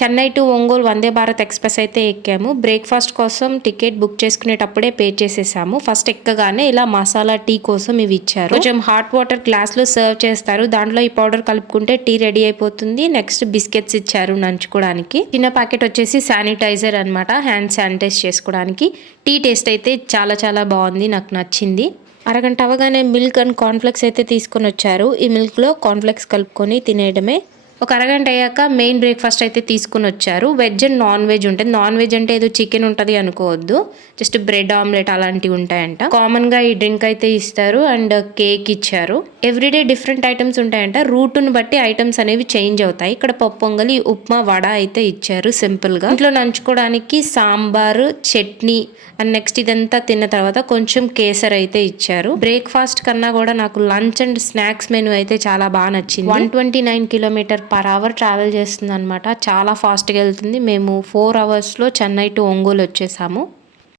Chennai to Ongole Vande Bharat express అయితే ఎక్కాము. Breakfast కోసం టికెట్ బుక్ చేసుకునేటప్పుడే పే చేసేసాము. ఫస్ట్ ఎక్కగానే ఇలా మసాలా టీ కోసం ఇవి ఇచ్చారు. కొంచెం హాట్ వాటర్ గ్లాస్లో సర్వ్ చేస్తారు. దాంట్లో ఈ పౌడర్ కలుపుకుంటే టీ రెడీ అయిపోతుంది. నెక్స్ట్ బిస్కెట్స్ ఇచ్చారు నంచుకోవడానికి. చిన్న ప్యాకెట్ వచ్చేసి శానిటైజర్ అనమాట, హ్యాండ్ శానిటైజ్ చేసుకోవడానికి. టీ టేస్ట్ అయితే చాలా చాలా బాగుంది, నాకు నచ్చింది. అరగంట అవగానే మిల్క్ అండ్ కార్న్ఫ్లెక్స్ అయితే తీసుకొని వచ్చారు. ఈ మిల్క్లో కార్న్ఫ్లెక్స్ కలుపుకొని తినేయడమే. ఒక అరగంట అయ్యాక మెయిన్ బ్రేక్ఫాస్ట్ అయితే తీసుకుని వచ్చారు. వెజ్ అండ్ నాన్ వెజ్ ఉంటుంది. నాన్ వెజ్ అంటే ఏదో చికెన్ ఉంటుంది అనుకోవద్దు, జస్ట్ బ్రెడ్ ఆమ్లెట్ అలాంటివి ఉంటాయంట. కామన్ గా ఈ డ్రింక్ అయితే ఇస్తారు అండ్ కేక్ ఇచ్చారు. ఎవ్రీడే డిఫరెంట్ ఐటమ్స్ ఉంటాయంట. రూట్ను బట్టి ఐటమ్స్ అనేవి చేంజ్ అవుతాయి. ఇక్కడ పప్పు పొంగలి, ఉప్మా, వడ అయితే ఇచ్చారు సింపుల్ గా. ఇంట్లో నంచుకోవడానికి సాంబారు, చట్నీ అండ్ నెక్స్ట్ ఇదంతా తిన్న తర్వాత కొంచెం కేసర్ అయితే ఇచ్చారు. బ్రేక్ఫాస్ట్ కన్నా కూడా నాకు లంచ్ అండ్ స్నాక్స్ మెనూ అయితే చాలా బాగా నచ్చింది. 129 km/h ట్రావెల్ చేస్తుంది అనమాట. చాలా ఫాస్ట్గా వెళ్తుంది. మేము 4 hours లో చెన్నై టు ఒంగోలు వచ్చేసాము.